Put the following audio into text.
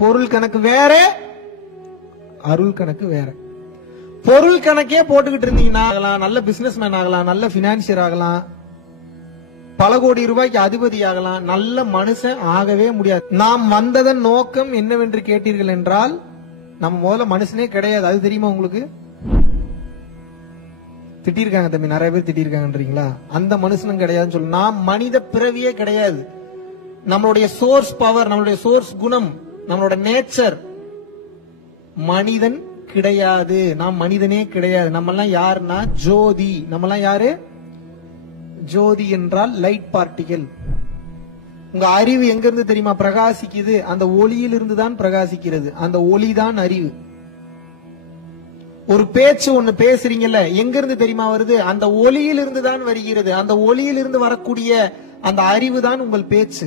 பொருள் கணக்கு வேற, அருள் கணக்கு வேற. பொருள் கணக்கே போட்டுக்கிட்டு இருந்தீங்கன்னா நல்ல பிசினஸ் மேன் ஆகலாம், நல்ல பினான்சியர் ஆகலாம், பல கோடி ரூபாய்க்கு அதிபதி ஆகலாம், நல்ல மனுஷன் ஆகவே முடியாது. நாம் வந்ததன் நோக்கம் என்னவென்று கேட்டீர்கள் என்றால், நம்ம முதல்ல மனுஷனே கிடையாது. அது தெரியுமா உங்களுக்கு? திட்டிருக்காங்க தம்பி, நிறைய பேர் திட்டிருக்காங்கன்றீங்களா? அந்த மனுஷனும் கிடையாதுன்னு சொல்லு. நாம் மனித பிறவியே கிடையாது. நம்மளுடைய சோர்ஸ் பவர், நம்மளுடைய சோர்ஸ் குணம், நம்மளோட நேச்சர் மனிதன் கிடையாது. நாம் மனிதனே கிடையாது. நம்ம எல்லாம் யாருன்னா ஜோதி. நம்ம எல்லாம் யாரு? ஜோதி என்றால் லைட் பார்ட்டிகல். உங்க அறிவு எங்க இருந்து தெரியுமா பிரகாசிக்குது? அந்த ஒளியில் இருந்து தான் பிரகாசிக்கிறது. அந்த ஒளி தான் அறிவு. ஒரு பேச்சு ஒண்ணு பேசுறீங்கல்ல, எங்க இருந்து தெரியுமா வருது? அந்த ஒளியில் இருந்து தான் வருகிறது. அந்த ஒளியில் இருந்து வரக்கூடிய அந்த அறிவு தான் உங்கள் பேச்சு.